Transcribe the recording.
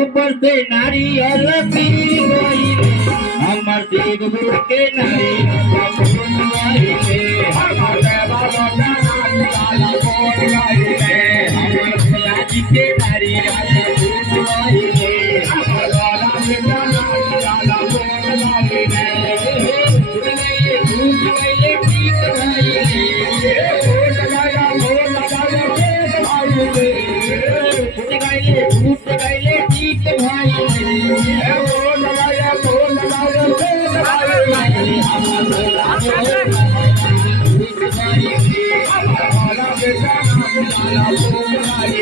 ऊपर से नारियल पी गई हमर देख बुढ़ के नारियल के नारी